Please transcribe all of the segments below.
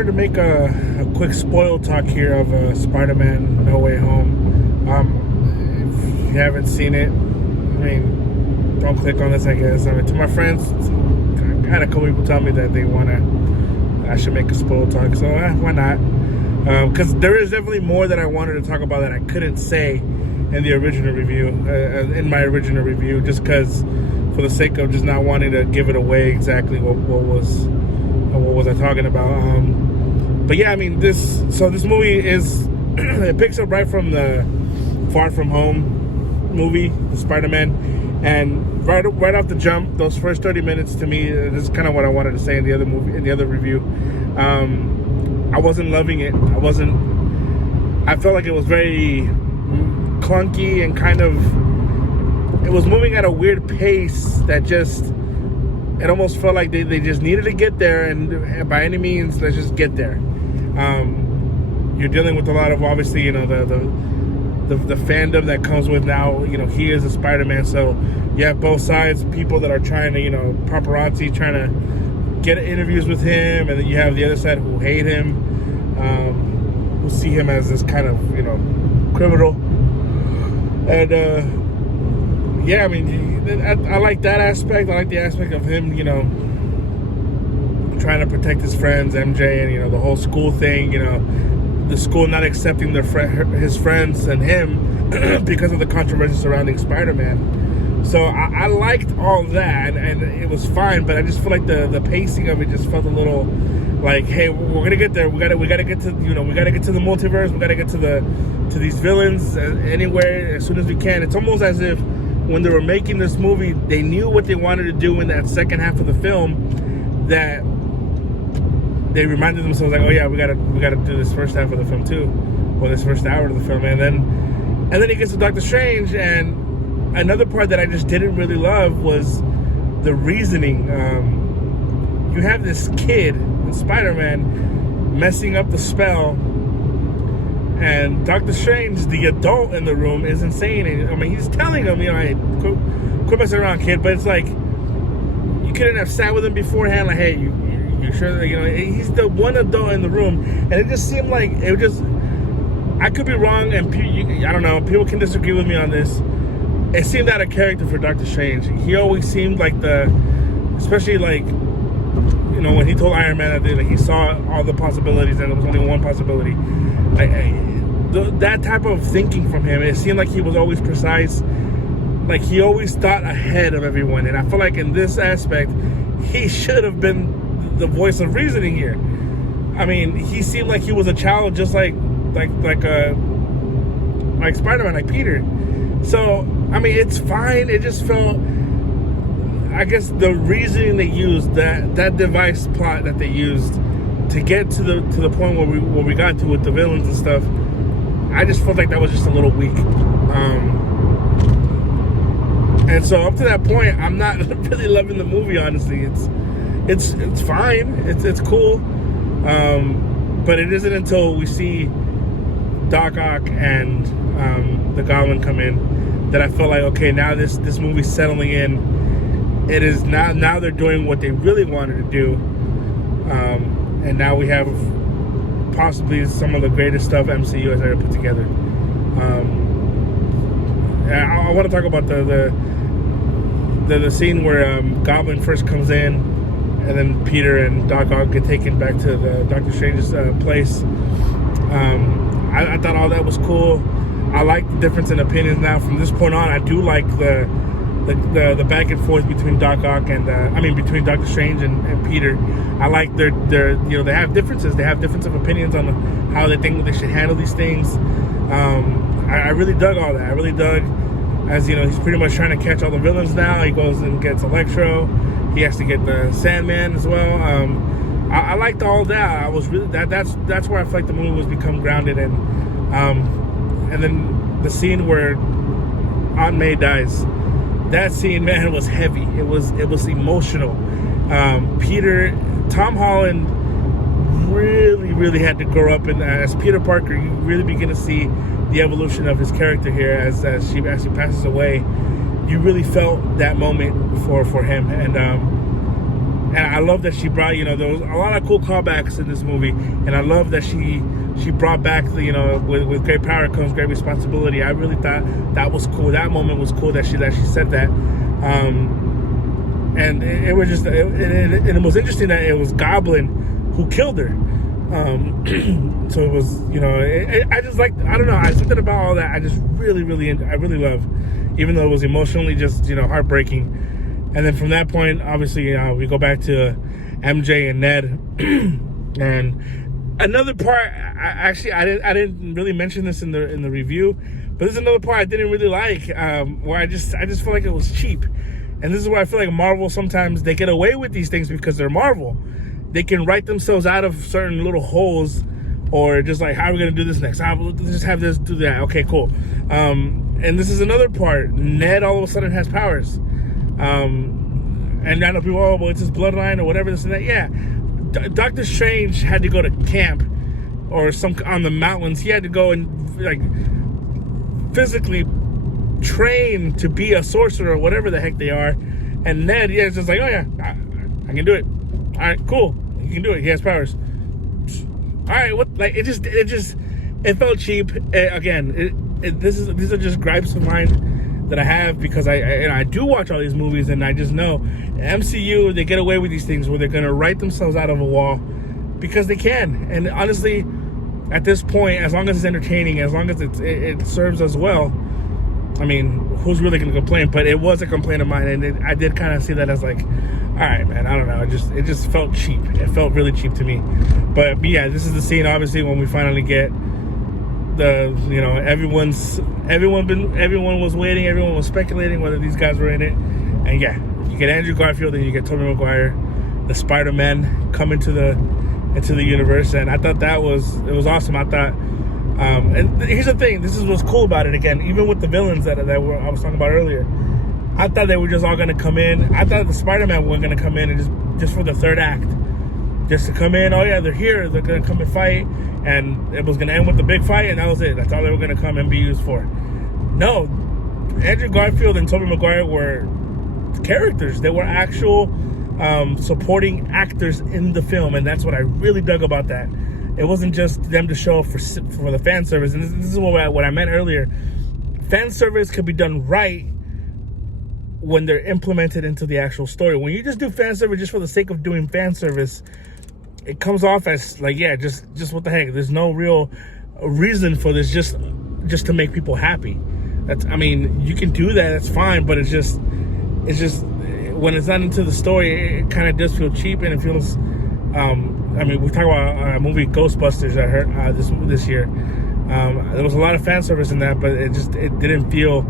wanted to make a quick spoil talk here of Spider-Man No Way Home. If you haven't seen it, I mean, don't click on this, I guess. I mean, to my friends, I had a couple people tell me that I should make a spoil talk, so why not? Because there is definitely more that I wanted to talk about that I couldn't say in the original review, just because for the sake of just not wanting to give it away exactly what was I talking about. But yeah, I mean, this movie is it picks up right from the Far From Home movie, the Spider-Man, and right off the jump, those first 30 minutes to me, this is kind of what I wanted to say in the other review. I wasn't loving it. I felt like it was very clunky and it was moving at a weird pace that it almost felt like they just needed to get there, and by any means, let's just get there. You're dealing with a lot of, obviously, the fandom that comes with now, he is a Spider-Man, so you have both sides, people that are trying to, paparazzi trying to get interviews with him, and then you have the other side who hate him, who see him as this kind of, criminal. And yeah, I mean, I like that aspect. I like the aspect of him, trying to protect his friends, MJ, and the whole school thing. The school not accepting his friends and him because of the controversy surrounding Spider-Man. So I liked all that, and it was fine. But I just feel like the pacing of it just felt a little like, hey, we're gonna get there. We gotta get to we gotta get to the multiverse. We gotta get to these villains anywhere as soon as we can. It's almost as if when they were making this movie, they knew what they wanted to do in that second half of the film, that they reminded themselves like, oh yeah, we gotta do this first half of the film too, or this first hour of the film, and then he gets to Doctor Strange, and another part that I just didn't really love was the reasoning. You have this kid, Spider-Man, messing up the spell, and Doctor Strange, the adult in the room, is insane. I mean, he's telling him, hey, quit messing around, kid. But it's like, you couldn't have sat with him beforehand, like, hey, you sure that, he's the one adult in the room. And it just seemed like, I could be wrong, and I don't know, people can disagree with me on this. It seemed out of character for Doctor Strange. He always seemed like especially like, when he told Iron Man that he saw all the possibilities and there was only one possibility. That type of thinking from him, it seemed like he was always precise. Like, he always thought ahead of everyone. And I feel like in this aspect, he should have been the voice of reasoning here. I mean, he seemed like he was a child, just like Spider-Man, like Peter. So, I mean, it's fine. It just felt, I guess, the reasoning they used, that device plot that they used to get to the point where we got to with the villains and stuff, I just felt like that was just a little weak. And so up to that point, I'm not really loving the movie, honestly. It's fine. It's cool. But it isn't until we see Doc Ock and the Goblin come in that I feel like, okay, now this movie's settling in. It is now they're doing what they really wanted to do. And now we have possibly some of the greatest stuff MCU has ever put together. I want to talk about the scene where Goblin first comes in, and then Peter and Doc Ock get taken back to the Doctor Strange's place. I thought all that was cool. I like the difference in opinions now. From this point on, I do like the back and forth between Doc Ock and between Doctor Strange and Peter. I like their they have differences. They have difference of opinions on how they think they should handle these things. I really dug all that. I really dug, as he's pretty much trying to catch all the villains now. He goes and gets Electro. He has to get the Sandman as well. I liked all that. I was really that's where I feel like the movie was become grounded in. And then the scene where Aunt May dies. That scene, man, was heavy. It was emotional. Tom Holland really had to grow up, and as Peter Parker, you really begin to see the evolution of his character here as she passes away. You really felt that moment for him, and And I love that she brought, there was a lot of cool callbacks in this movie, and I love that she brought back the, with great power comes great responsibility. I really thought that was cool. That moment was cool that she said that. And it was just, it was interesting that it was Goblin who killed her. So it was, I just like, I don't know, something about all that I just really love, even though it was emotionally just, heartbreaking. And then from that point, obviously, we go back to MJ and Ned. And another part, I didn't really mention this in the review, but this is another part I didn't really like, where I just feel like it was cheap. And this is where I feel like Marvel, sometimes they get away with these things because they're Marvel. They can write themselves out of certain little holes, or just like, how are we going to do this next? Let's just have this, do that. Okay, cool. And this is another part. Ned all of a sudden has powers. And I know people, well, it's his bloodline or whatever, this and that. Yeah. Doctor Strange had to go to camp or on the mountains. He had to go and like physically train to be a sorcerer or whatever the heck they are. And Ned, it's just like, oh yeah, I can do it. All right, cool. He can do it. He has powers. All right, what? Like it felt cheap. These are just gripes of mine that I have because I do watch all these movies, and I just know MCU, they get away with these things where they're gonna write themselves out of a wall because they can. And honestly, at this point, as long as it's entertaining, as long as it serves us well, I mean, who's really going to complain? But it was a complaint of mine, and I did kind of see that as like, all right, man, I don't know. It just felt cheap. It felt really cheap to me. But yeah, this is the scene, obviously, when we finally get the, everyone was waiting, everyone was speculating whether these guys were in it. And yeah, you get Andrew Garfield and you get Tobey Maguire, the Spider-Man, come into the universe, and I thought it was awesome. I thought. And here's the thing, this is what's cool about it again, even with the villains that I was talking about earlier. I thought they were just all going to come in. I thought the Spider-Man were going to come in and just for the third act. Just to come in, oh yeah, they're here, they're going to come and fight, and it was going to end with the big fight, and that was it. That's all they were going to come and be used for. No, Andrew Garfield and Tobey Maguire were characters. They were actual supporting actors in the film, and that's what I really dug about that. It wasn't just them to show up for the fan service. And this is what I meant earlier. Fan service could be done right when they're implemented into the actual story. When you just do fan service just for the sake of doing fan service, it comes off as like, yeah, just what the heck. There's no real reason for this, just to make people happy. You can do that, that's fine, but it's just when it's not into the story, it kind of does feel cheap, and it feels we talk about a movie Ghostbusters I heard this year. There was a lot of fan service in that, but it didn't feel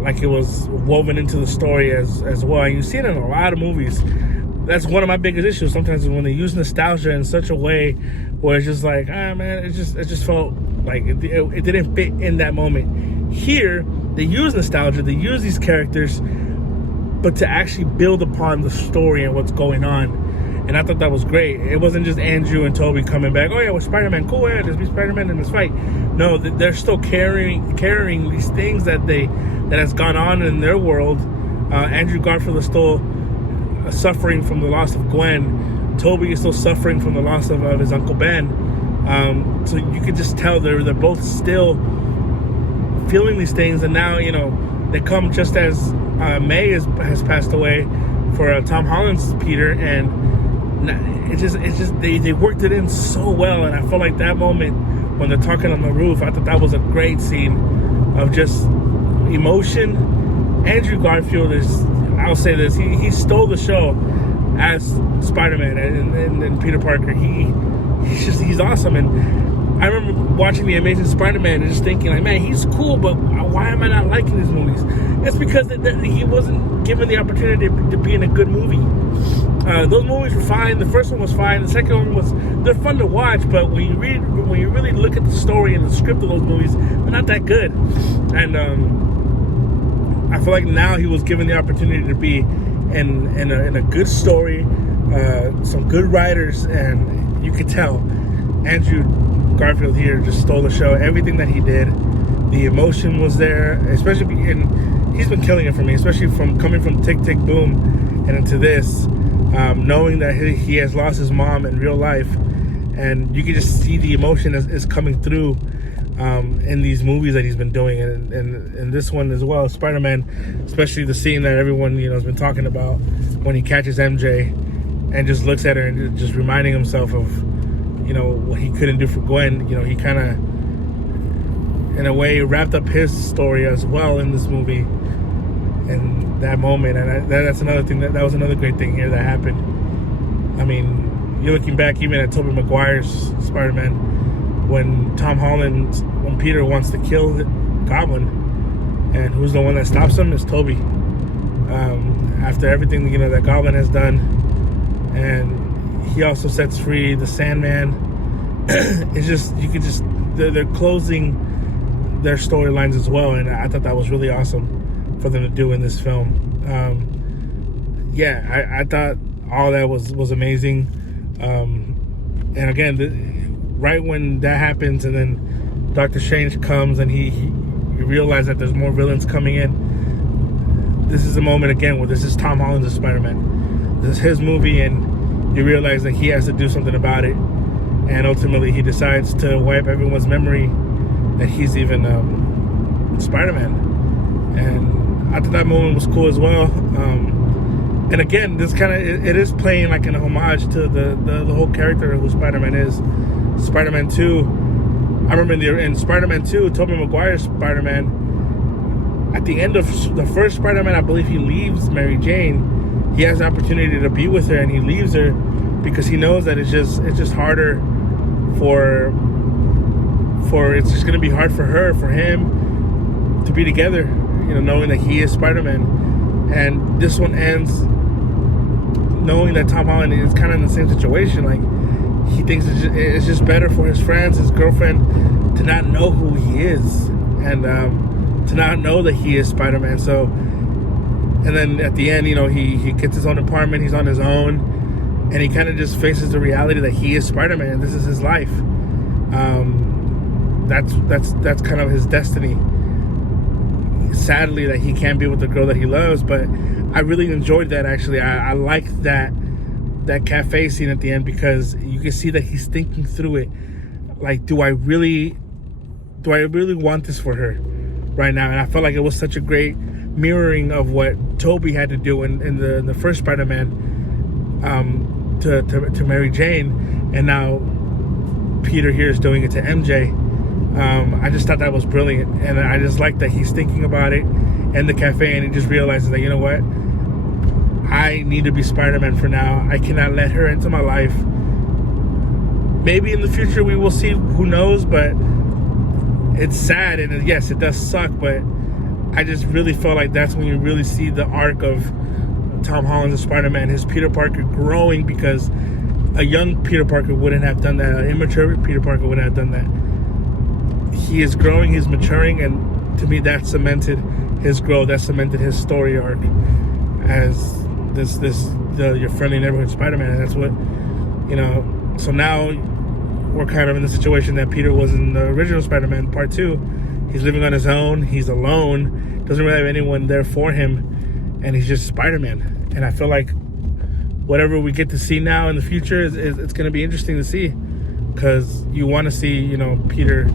like it was woven into the story as well. And you see it in a lot of movies. That's one of my biggest issues sometimes, is when they use nostalgia in such a way where it's just like, man, it just felt like it didn't fit in that moment. Here, they use nostalgia, they use these characters, but to actually build upon the story and what's going on. And I thought that was great. It wasn't just Andrew and Tobey coming back, oh yeah, we're Spider-Man, cool, yeah, there's be Spider-Man in this fight. No, they're still carrying these things that has gone on in their world. Andrew Garfield is still suffering from the loss of Gwen. Tobey is still suffering from the loss of his Uncle Ben. So you could just tell they're both still feeling these things. And now, they come just as May has passed away for Tom Holland's Peter, and it's just they worked it in so well. And I felt like that moment when they're talking on the roof, I thought that was a great scene of just emotion. Andrew Garfield I'll say this, he stole the show as Spider-Man and Peter Parker. He's awesome. And I remember watching The Amazing Spider-Man and just thinking, like, man, he's cool, but why am I not liking these movies? It's because he wasn't given the opportunity to be in a good movie. Those movies were fine. The first one was fine. The second one they're fun to watch, but when you really look at the story and the script of those movies, they're not that good. And I feel like now he was given the opportunity to be in a good story, some good writers, and you could tell Andrew Garfield here just stole the show. Everything that he did, the emotion was there, especially, and he's been killing it for me, especially from coming from Tick Tick Boom and into this. knowing that he has lost his mom in real life, and you can just see the emotion is coming through in these movies that he's been doing, and this one as well, Spider-Man, especially the scene that everyone has been talking about when he catches MJ and just looks at her and just reminding himself of what he couldn't do for Gwen. He kind of, in a way, wrapped up his story as well in this movie in that moment, and that's another thing that was another great thing here that happened. I mean, you're looking back even at Tobey Maguire's Spider-Man, when Peter wants to kill the Goblin, and who's the one that stops him is Tobey. After everything that Goblin has done, and he also sets free the Sandman. It's just, they're closing their storylines as well, and I thought that was really awesome for them to do in this film. I thought all that was amazing. And again, right when that happens, and then Doctor Strange comes, and he realizes that there's more villains coming in. This is a moment again where this is Tom Holland's Spider-Man. This is his movie, and you realize that he has to do something about it. And ultimately, he decides to wipe everyone's memory that he's even Spider-Man. And I thought that moment was cool as well. And again, this kind of it is playing like an homage to the whole character of who Spider-Man is. Spider-Man 2. I remember in Spider-Man 2, Tobey Maguire's Spider-Man, at the end of the first Spider-Man, I believe he leaves Mary Jane. He has the opportunity to be with her, and he leaves her because he knows that it's just harder for it's just going to be hard for him to be together, knowing that he is Spider-Man. And this one ends knowing that Tom Holland is kind of in the same situation. Like, he thinks it's just better for his friends, his girlfriend, to not know who he is, and to not know that he is Spider-Man. So, and then at the end, he gets his own apartment, he's on his own, and he kind of just faces the reality that he is Spider-Man. This is his life. That's kind of his destiny. Sadly, that he can't be with the girl that he loves, but I really enjoyed that. Actually, I liked that cafe scene at the end, because you can see that he's thinking through it. Like, do I really want this for her right now? And I felt like it was such a great mirroring of what Tobey had to do in the first Spider-Man to Mary Jane, and now Peter here is doing it to MJ. I just thought that was brilliant, and I just like that he's thinking about it in the cafe, and he just realizes that, what, I need to be Spider-Man for now. I cannot let her into my life. Maybe in the future we will see, who knows, but it's sad, and yes, it does suck, but I just really felt like that's when you really see the arc of Tom Holland's Spider-Man, his Peter Parker growing, because a young Peter Parker wouldn't have done that. An immature Peter Parker wouldn't have done that. He is growing, he's maturing, and to me that cemented his growth, that cemented his story arc as your friendly neighborhood Spider-Man. And that's what, so now we're kind of in the situation that Peter was in the original Spider-Man Part 2. He's living on his own, he's alone, doesn't really have anyone there for him, and he's just Spider-Man. And I feel like whatever we get to see now in the future it's going to be interesting to see, because you want to see, Peter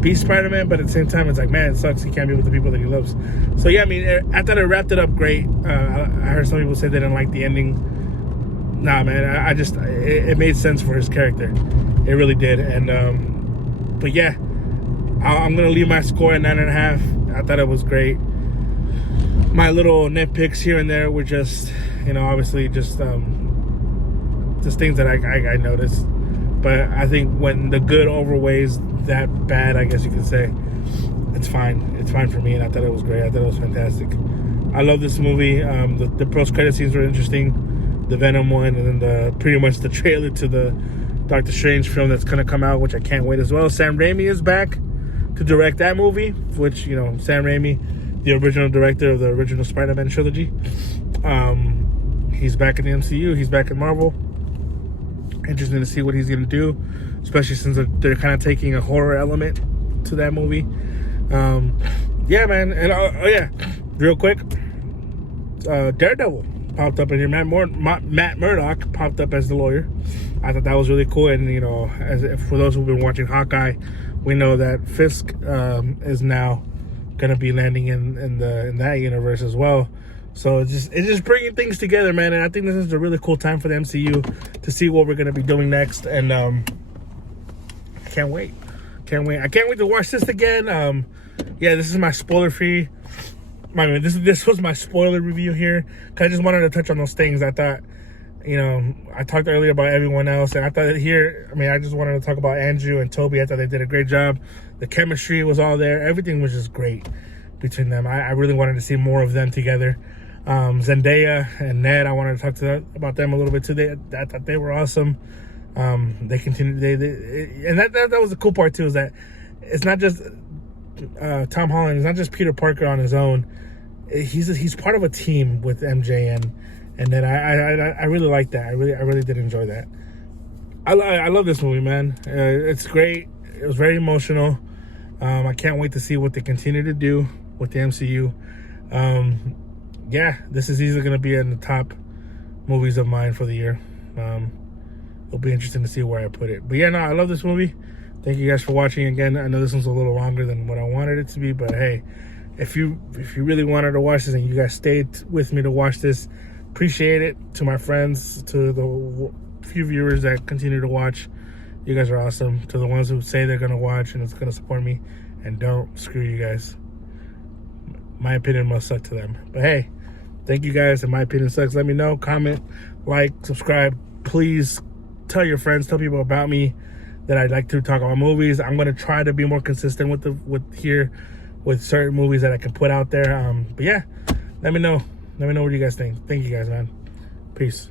be Spider-Man, but at the same time it's like, man, it sucks he can't be with the people that he loves. So yeah, I mean, I thought it wrapped it up great. I heard some people say they didn't like the ending. Nah, man, it made sense for his character. It really did. And but yeah, I'm gonna leave my score at 9.5. I thought it was great. My little nitpicks here and there were just, obviously just things that I noticed. But I think when the good overweighs that bad, I guess you could say, it's fine. It's fine for me, and I thought it was great. I thought it was fantastic. I love this movie. The post-credit scenes were interesting. The Venom one, and then pretty much the trailer to the Doctor Strange film that's going to come out, which I can't wait as well. Sam Raimi is back to direct that movie, which, Sam Raimi, the original director of the original Spider-Man trilogy. He's back in the MCU. He's back in Marvel. Interesting to see what he's going to do, especially since they're kind of taking a horror element to that movie. Yeah, man. And yeah, real quick, Daredevil popped up in here. Matt Murdock popped up as the lawyer. I thought that was really cool. And you know, for those who've been watching Hawkeye, we know that Fisk is now gonna be landing in that universe as well. So it's just bringing things together, man. And I think this is a really cool time for the MCU to see what we're gonna be doing next. And I can't wait. I can't wait to watch this again. Yeah, this is my spoiler-free. This was my spoiler review here, because I just wanted to touch on those things. I thought, you know, I talked earlier about everyone else, and I thought here, I mean, I just wanted to talk about Andrew and Toby. I thought they did a great job. The chemistry was all there. Everything was just great between them. I really wanted to see more of them together. Zendaya and Ned, I wanted to talk about them a little bit too. I thought they were awesome. They continued. And that was the cool part too, is that it's not just Tom Holland. It's not just Peter Parker on his own. He's part of a team with MJ, and then I really like that. I really did enjoy that. I love this movie, man. It's great. It was very emotional. I can't wait to see what they continue to do with the MCU. Yeah, this is easily going to be in the top movies of mine for the year. It'll be interesting to see where I put it. But yeah, no, I love this movie. Thank you guys for watching again. I know this one's a little longer than what I wanted it to be, but hey, if you really wanted to watch this and you guys stayed with me to watch this, appreciate it. To my friends, to the few viewers that continue to watch, you guys are awesome. To the ones who say they're going to watch and it's going to support me and don't, screw you guys. My opinion must suck to them. But hey, thank you guys, and my opinion sucks. Let me know, comment, like, subscribe. Please tell your friends, tell people about me, that I'd like to talk about movies. I'm going to try to be more consistent with certain movies that I can put out there. But yeah, let me know what you guys think. Thank you guys, man. Peace.